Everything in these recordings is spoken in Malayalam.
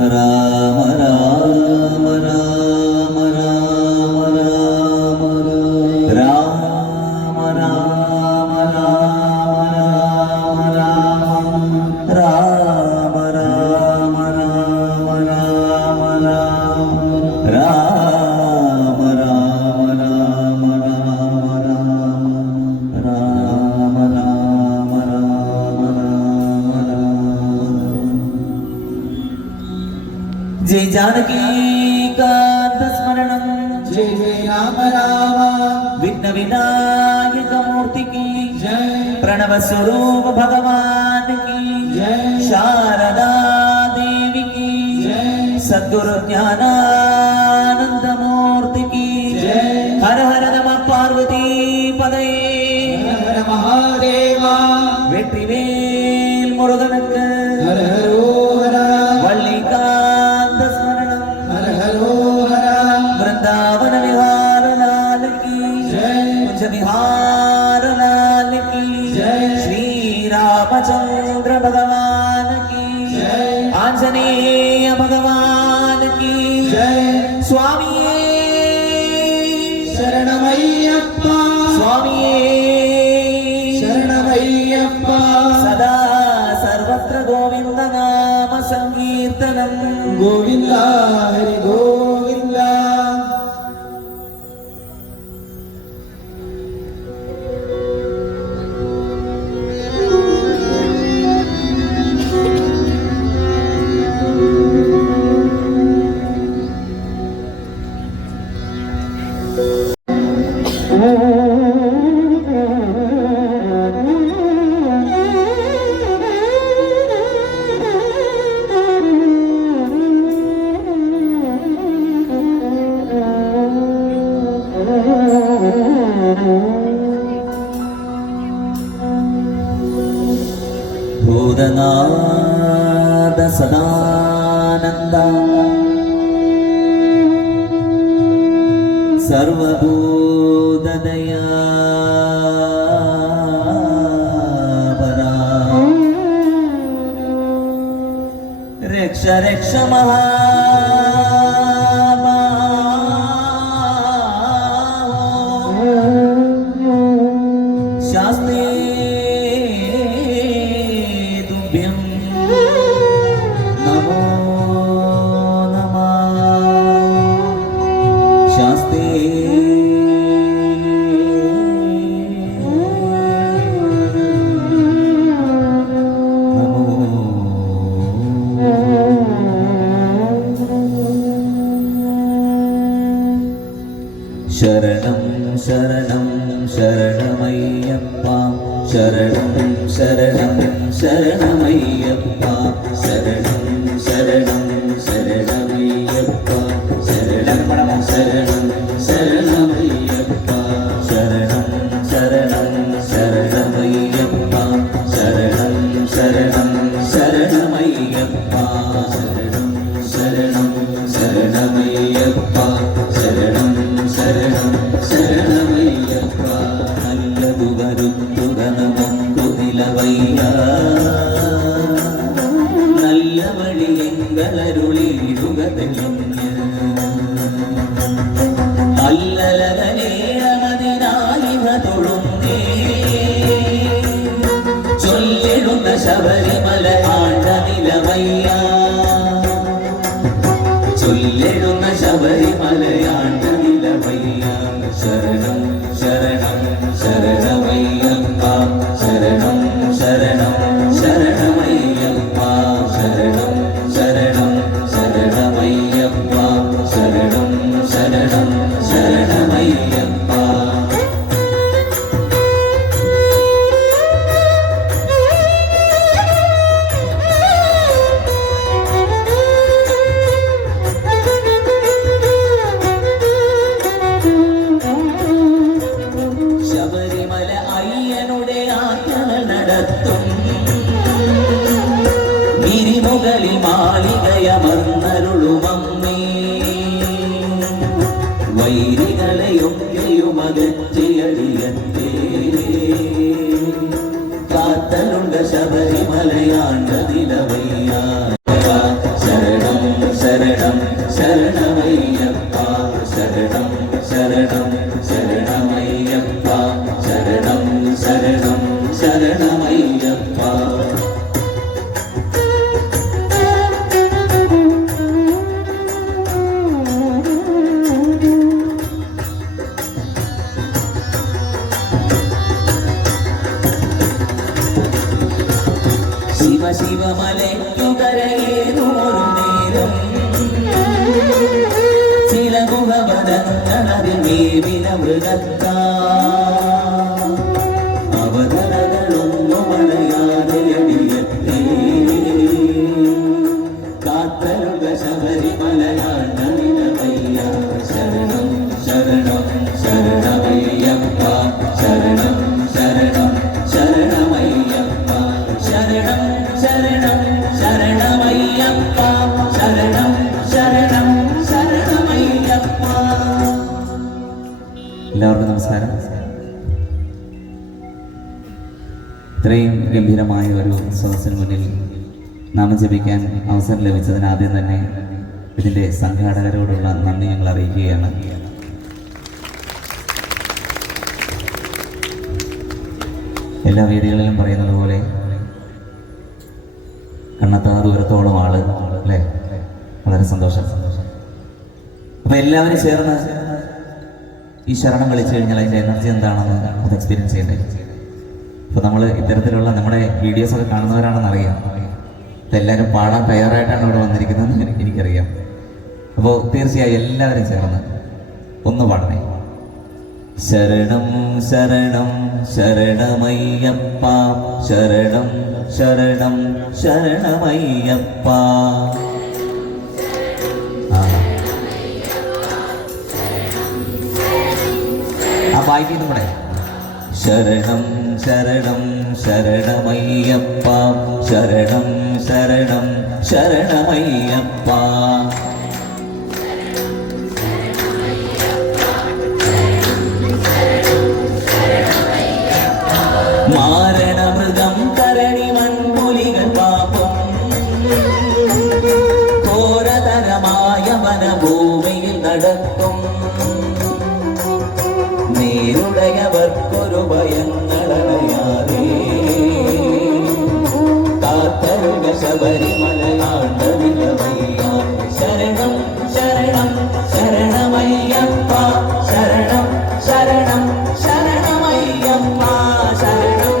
രാമ രാമ രാമ രാമ രാമ രാമ രാമ രാമ രാമ രാമ രാമ രാമ രാമ രാമ जय जानकी कांत स्मरणं जय जय राम राम विघ्न विनायक मूर्ति की जय प्रणव स्वरूप भगवान की जय शारदा देवी की जय सद्गुरु ज्ञानानंद मूर्ति की जय हर हर नमः पार्वती पदये हर हर महादेवा வெற்றிவேல் முருகனுக்கு हर हरो हर वल्लिकांत स्मरणं हर हरो हर वृंदावन विहार लाल की जय कुंज विहार लाल की जय श्री रामचंद्र भगवान की जय आंजनेय भगवान की जय स्वामिये शरणमय्यप्पा स्वामिये शरणमय्यप्पा सदा सर्वत्र गोविंद नाम संकीर्तनं गोविंद हरि गोविंद भूतनाथ सदानंद सर्वभूतदया परा रक्ष रक्ष महाबाहो शास्त्रे नमो नमः शास्ते शरणं शरणं शरणमय्यप्पा शरणं शरणं शरणमय्यप्पा शरणं शरणं शरणमय्यप्पा शरणं शरणं शरणमय्यप्पा शरणं शरणं शरणमय्यप्पा शरणं शरणं शरणमय्यप्पा शरणं शरणं शरणमय्यप्पा शरणं शरणं शरणमय्यप्पा നല്ലതു വരുത്തുടനമൊന്നുനിലവയ്യ നല്ല വഴി എങ്കലരുളിയിടുക തെളിഞ്ഞ് അല്ലലകലേറമതിനാലിവ തൊഴുന്നേ ചൊല്ലിടുന്ന ശബരിമല ആണ്ട നിലവയ്യ ചൊല്ലിടുന്ന ശബരിമലയാണ്ട നിലവയ്യ ശരണം ശരണം ശരണമയ്യപ്പ ശരണം ശരണം ശരണമയ്യപ്പ ശരണം ശരണം ശരണമയ്യപ്പ ശരണം ശരണം ശരണമയ്യപ്പ ിൽ മാളികയമർന്നരുളുമമ്മേ വൈരികളെയൊക്കെയുമകറ്റിയടിയത്തേ കാത്തലുണ്ട ശബരിമലയാണ്ട നിലവയ്യ ശരണം മേവിന മൃഗത്താ അവതരകളൊന്നും അണയാതെ അടിയത്തെ കാത്തരുക ശബരിമലയാണ്ടമിലവയ്യ ശരണം ശരണം ശരണമയ്യപ്പ ശരണം ശരണം ശരണമയ്യപ്പ ശരണം ശരണം ശരണമയ്യപ്പ ശരണം ശരണം ശരണമയ്യപ്പ. എല്ലാവർക്കും നമസ്കാരം. ഇത്രയും ഗംഭീരമായ ഒരു സദസ്സിന് മുന്നിൽ നാമം ജപിക്കാൻ അവസരം ലഭിച്ചതിന് ആദ്യം തന്നെ ഇതിൻ്റെ സംഘാടകരോടുള്ള നന്ദി ഞങ്ങൾ അറിയിക്കുകയാണ്. എല്ലാ വേദികളിലും പറയുന്നത് പോലെ കണ്ണത്താ ദൂരത്തോളം ആള് അല്ലേ, വളരെ സന്തോഷം. അപ്പം എല്ലാവരും ചേർന്ന് ഈ ശരണം വിളിച്ചു കഴിഞ്ഞാൽ അതിൻ്റെ എനർജി എന്താണെന്ന് അത് എക്സ്പീരിയൻസ് ചെയ്യണ്ടേ. ഇപ്പോൾ നമ്മൾ ഇത്തരത്തിലുള്ള നമ്മുടെ വീഡിയോസൊക്കെ കാണുന്നവരാണെന്ന് അറിയാം. ഇതെല്ലാവരും പാടാൻ തയ്യാറായിട്ടാണ് ഇവിടെ വന്നിരിക്കുന്നതെന്ന് എനിക്കറിയാം. അപ്പോൾ തീർച്ചയായും എല്ലാവരും ചേർന്ന് ഒന്ന് പാടണേ. ശരണം ശരണം ശരണമയ്യപ്പ ശരണം ശരണം ശരണമയ്യപ്പ. ആ ബാക്കിയും കൂടെ ശരണം ശരണം ശരണമയ്യപ്പ ശരണം ശരണം ശരണമയ്യപ്പ. മാരണമൃഗം കരണി മൺപുലികൾ പാപം ഘോരതരമായ വനഭൂമിയിൽ നടക്കും നേരുടയവർക്കൊരു ഭയങ്ങളറിയാതെ കാത്തരുക ശബരിമലയാണ്ടമിലവയ്യ ശരണം ശരണം ശരണമയ്യപ്പ ശരണം ശരണം ശരണമയ്യപ്പ ശരണം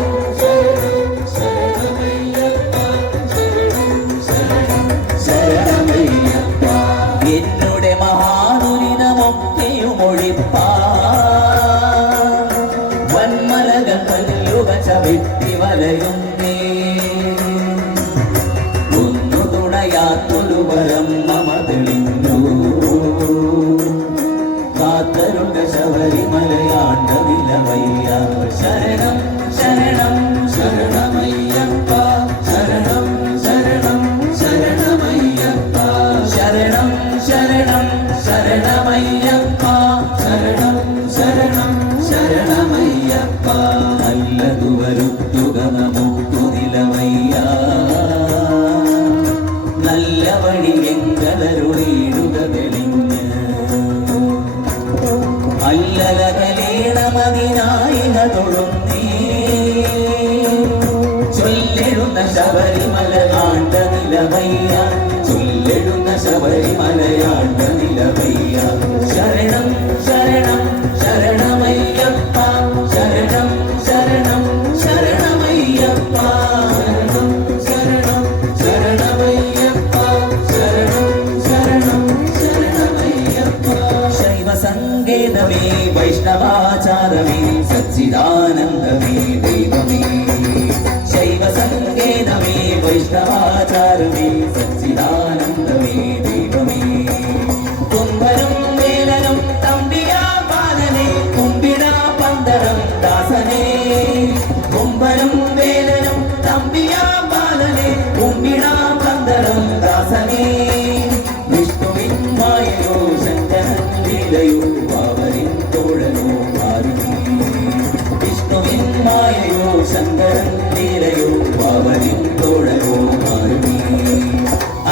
ശരണമയ്യപ്പ ശരണം ശരണം ശരണമയ്യപ്പ. എന്നുടെ മഹാദുരിതമൊക്കെയും ഒഴിപ്പാ വന്മലകൾ കല്ലുക ചവിട്ടി വലയുന്നേ ഒന്നു തുണയാത്തൊരു വരം മമ തെളിഞ്ഞു കാത്തരുക ശബരിമലയാണ്ടമിലവയ്യ ശരണം ശരണം ശരണമയ്യപ്പ ശരണം ശരണം ശരണമയ്യപ്പ ശരണം ശരണം ശരണമയ്യപ്പ ശരണം ശരണം ശരണമയ്യപ്പ. നല്ലതു വരുത്തുക നമുക്കു നിലവയ്യ നല്ല വഴി എങ്കലരുളിയിടുക തെളിഞ്ഞ് അല്ലലകലേണമതിനായി തൊഴുന്നേ ചൊല്ലെഴുന്ന ശബരിമലയാണ്ട നിലവയ്യ ചൊല്ലെഴുന്ന ശബരിമലയാണ്ട നിലവയ്യ ശരണം ശരണം ശരണമയ്യപ്പ ശരണം ശരണം ശരണമയ്യപ്പ ശരണം ശരണം ശരണമയ്യപ്പ ശരണം ശരണം ശരണമയ്യപ്പ. ശൈവ സങ്കേതമേ വൈഷ്ണവാചാരമേ സച്ചിദാനന്ദമേ ദൈവമേ ശൈവ സങ്കേതമേ വൈഷ്ണവാചാരമേ സച്ചിദാനന്ദമേ ദൈവമേ. കുംഭരം വേലനം തമ്പിയാ ബാലനെ കുമ്പിടാ പന്തരം ദാസനെ കുംഭരം വേലനം തമ്പിയാ ബാലനെ കുമ്പിടാ പന്തരം ദാസനെ വിഷ്ണുവിൻ മായയോ ശങ്കരൻ ലീലയോ അവരിൻ തോഴനോ ഭാരതി വിഷ്ണുവിൻ മായയോ ശങ്കരൻ ലീലയോ അവരിൻ തോഴനോ ഭാരതി.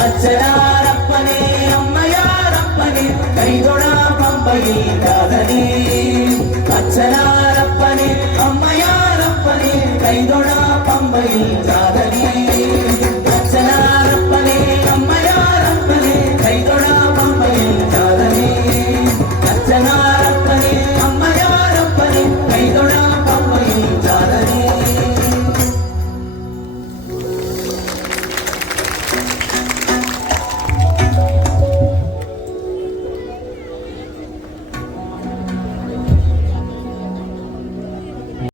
അച്ഛനാരപ്പനെ അമ്മയാരപ്പനെ കൈതൊഴാ പമ്പയിൽ കാതനെ അച്ഛനാരപ്പനെ അമ്മയാരപ്പനെ കൈതൊഴാ പമ്പയിൽ